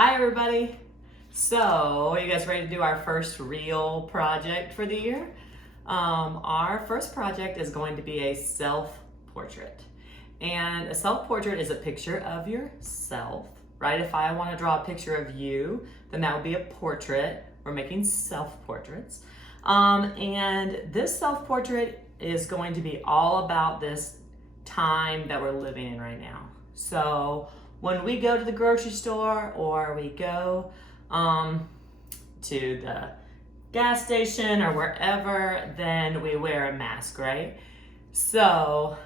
Hi everybody. So, you guys ready to do our first real project for the year? Our first project is going to be a self-portrait. And a self-portrait is a picture of yourself, right? If I want to draw a picture of you, then that would be a portrait. We're making self-portraits. And this self-portrait is going to be all about this time that we're living in right now. So, when we go to the grocery store or we go to the gas station or wherever, then we wear a mask, right? So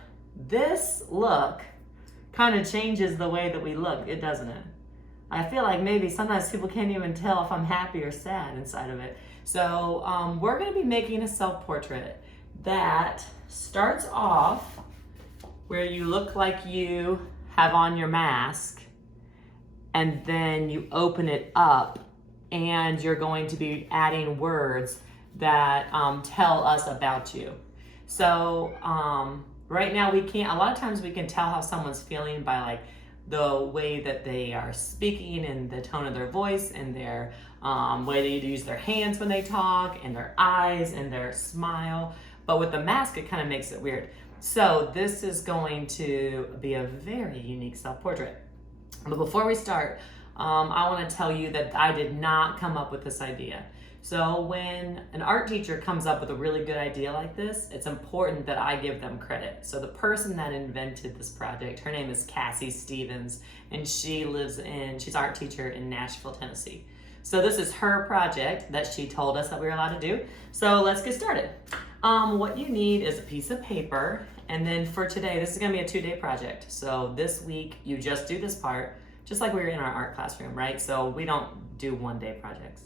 this look kind of changes the way that we look, doesn't it? I feel like maybe sometimes people can't even tell if I'm happy or sad inside of it. So we're gonna be making a self-portrait that starts off where you look like you have on your mask, and then you open it up and you're going to be adding words that tell us about you. So right now we can't, a lot of times we can tell how someone's feeling by like the way that they are speaking and the tone of their voice and their way they use their hands when they talk and their eyes and their smile. But with the mask, it kind of makes it weird. So this is going to be a very unique self-portrait. But before we start, I want to tell you that I did not come up with this idea. So when an art teacher comes up with a really good idea like this, it's important that I give them credit. So the person that invented this project, her name is Cassie Stephens, and she's art teacher in Nashville, Tennessee. So this is her project that she told us that we were allowed to do. So let's get started. What you need is a piece of paper, and then for today, this is gonna be a 2-day project. So this week, you just do this part, just like we were in our art classroom, right? So we don't do 1-day projects.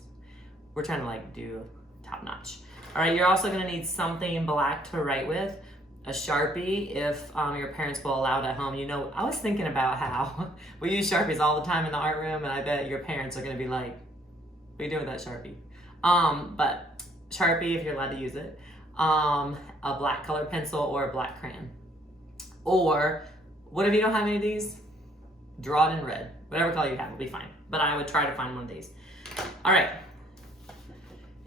We're trying to like do top notch. All right, you're also gonna need something black to write with, a Sharpie if your parents will allow it at home. You know, I was thinking about how we use Sharpies all the time in the art room, and I bet your parents are gonna be like, what are you doing with that Sharpie? But Sharpie if you're allowed to use it. A black colored pencil or a black crayon. Or, what if you don't have any of these? Draw it in red. Whatever color you have will be fine. But I would try to find one of these. All right.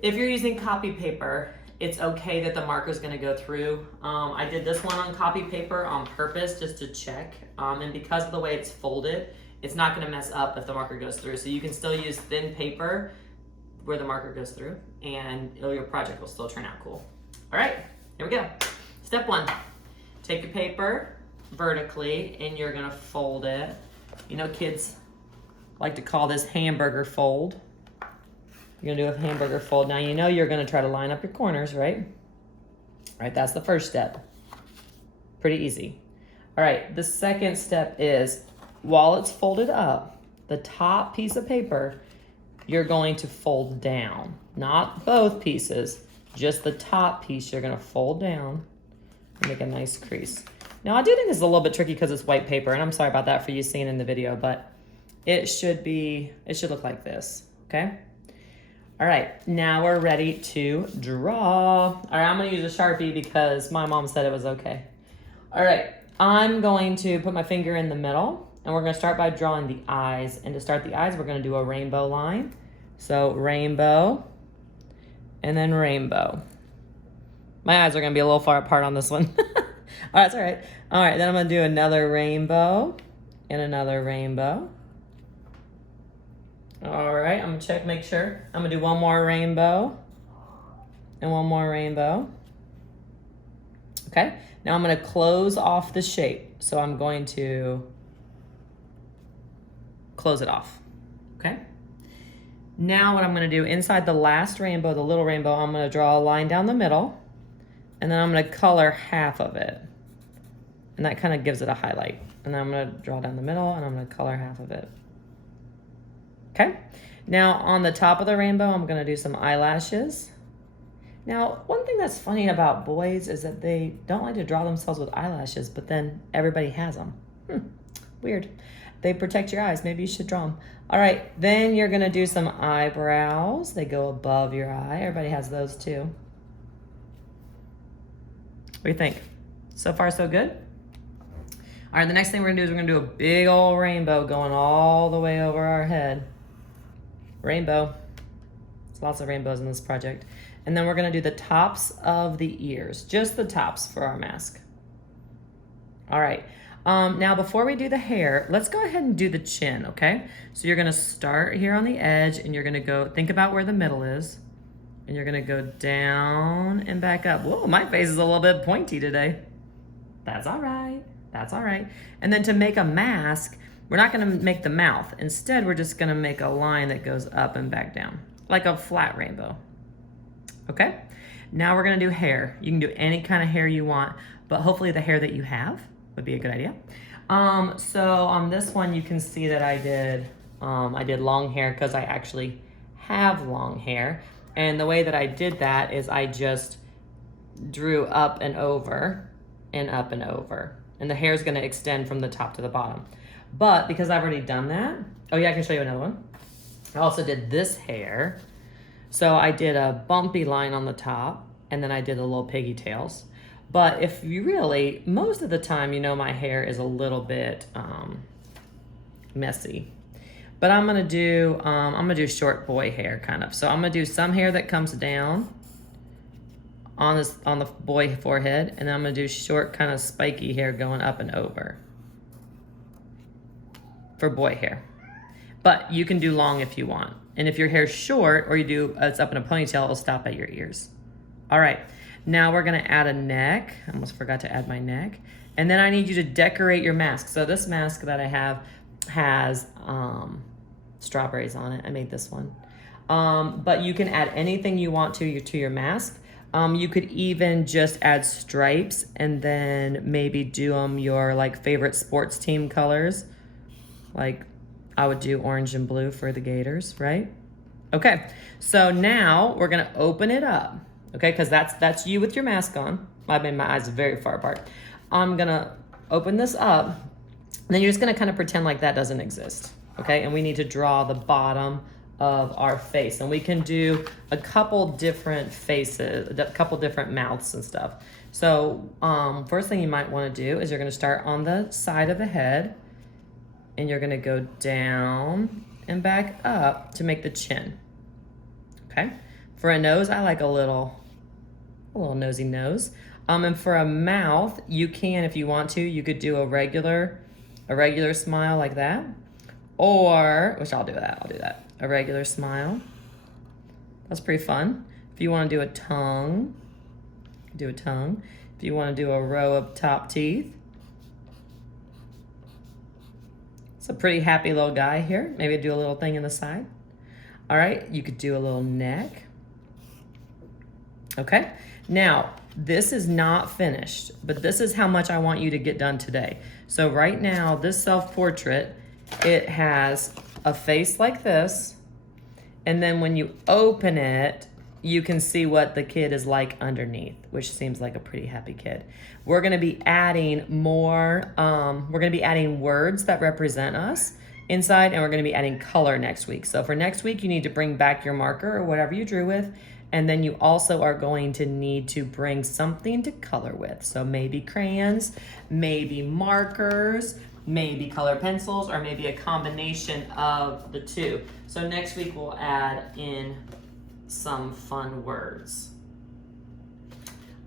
If you're using copy paper, it's okay that the marker is going to go through. I did this one on copy paper on purpose just to check. And because of the way it's folded, it's not going to mess up if the marker goes through. So you can still use thin paper where the marker goes through, and your project will still turn out cool. All right, here we go. Step 1, take your paper vertically and you're gonna fold it. You know, kids like to call this hamburger fold. You're gonna do a hamburger fold. Now you know you're gonna try to line up your corners, right? All right, that's the first step. Pretty easy. All right, the second step is, while it's folded up, the top piece of paper, you're going to fold down. Not both pieces, just the top piece you're gonna fold down and make a nice crease. Now I do think this is a little bit tricky because it's white paper, and I'm sorry about that for you seeing in the video, but it should look like this, okay? All right, now we're ready to draw. All right, I'm gonna use a Sharpie because my mom said it was okay. All right, I'm going to put my finger in the middle, and we're gonna start by drawing the eyes. And to start the eyes, we're gonna do a rainbow line. So rainbow, and then rainbow. My eyes are gonna be a little far apart on this one. All right, it's all right. All right, then I'm gonna do another rainbow and another rainbow. All right, I'm gonna check, make sure. I'm gonna do one more rainbow and one more rainbow. Okay, now I'm gonna close off the shape. So I'm going to close it off, okay? Now what I'm gonna do, inside the last rainbow, the little rainbow, I'm gonna draw a line down the middle, and then I'm gonna color half of it. And that kind of gives it a highlight. And then I'm gonna draw down the middle, and I'm gonna color half of it. Okay? Now on the top of the rainbow, I'm gonna do some eyelashes. Now, one thing that's funny about boys is that they don't like to draw themselves with eyelashes, but then everybody has them. Weird. They protect your eyes. Maybe you should draw them. All right, then you're gonna do some eyebrows. They go above your eye. Everybody has those too. What do you think? So far, so good? All right, the next thing we're gonna do is we're gonna do a big old rainbow going all the way over our head. Rainbow. There's lots of rainbows in this project. And then we're gonna do the tops of the ears, just the tops for our mask. All right, now before we do the hair, let's go ahead and do the chin, okay? So you're gonna start here on the edge and you're gonna go, think about where the middle is, and you're gonna go down and back up. Whoa, my face is a little bit pointy today. That's all right, that's all right. And then to make a mask, we're not gonna make the mouth. Instead, we're just gonna make a line that goes up and back down, like a flat rainbow. Okay, now we're gonna do hair. You can do any kind of hair you want, but hopefully the hair that you have would be a good idea. So on this one, you can see that I did long hair because I actually have long hair. And the way that I did that is I just drew up and over and up and over. And the hair is gonna extend from the top to the bottom. But because I've already done that, oh yeah, I can show you another one. I also did this hair. So I did a bumpy line on the top, and then I did the little piggy tails. But if you really, most of the time, you know, my hair is a little bit messy. But I'm gonna do short boy hair kind of. So I'm gonna do some hair that comes down on the boy forehead, and then I'm gonna do short kind of spiky hair going up and over for boy hair. But you can do long if you want. And if your hair's short or you do it's up in a ponytail, it'll stop at your ears. All right, now we're gonna add a neck. I almost forgot to add my neck. And then I need you to decorate your mask. So this mask that I have has strawberries on it. I made this one. But you can add anything you want to your mask. You could even just add stripes and then maybe do your like favorite sports team colors. Like I would do orange and blue for the Gators, right? Okay, so now we're gonna open it up, okay? Because that's you with your mask on. I made my eyes very far apart. I'm gonna open this up, and then you're just gonna kind of pretend like that doesn't exist, okay? And we need to draw the bottom of our face, and we can do a couple different faces, a couple different mouths and stuff. So first thing you might wanna do is you're gonna start on the side of the head, and you're gonna go down and back up to make the chin, okay? For a nose, I like a little nosy nose. And for a mouth, you can, if you want to, you could do a regular smile like that, or, which I'll do that, a regular smile. That's pretty fun. If you wanna do a tongue, do a tongue. If you wanna do a row of top teeth, a pretty happy little guy here. Maybe do a little thing in the side. All right, you could do a little neck. Okay, now this is not finished, but this is how much I want you to get done today. So right now, this self-portrait, it has a face like this, and then when you open it, you can see what the kid is like underneath, which seems like a pretty happy kid. We're gonna be adding more, we're gonna be adding words that represent us inside, and we're gonna be adding color next week. So for next week, you need to bring back your marker or whatever you drew with, and then you also are going to need to bring something to color with. So maybe crayons, maybe markers, maybe color pencils, or maybe a combination of the two. So next week we'll add in some fun words.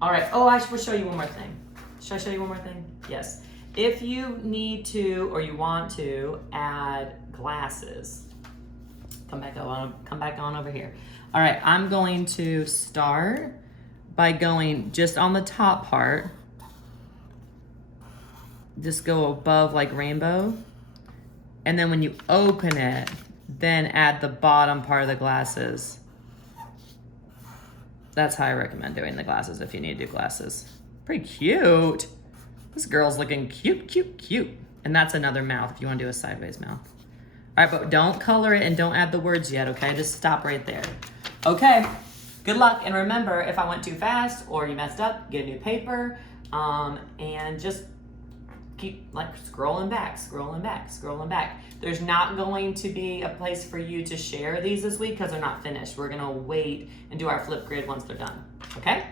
All right, oh, I will show you one more thing. Should I show you one more thing? Yes. If you need to, or you want to, add glasses, come back on over here. All right, I'm going to start by going just on the top part, just go above like rainbow, and then when you open it, then add the bottom part of the glasses. That's how I recommend doing the glasses if you need to do glasses. Pretty cute. This girl's looking cute, cute, cute. And that's another mouth if you want to do a sideways mouth. All right, but don't color it and don't add the words yet, okay? Just stop right there. Okay, good luck. And remember, if I went too fast or you messed up, get a new paper, and just keep like scrolling back. There's not going to be a place for you to share these this week because they're not finished. We're gonna wait and do our flip grid once they're done, okay?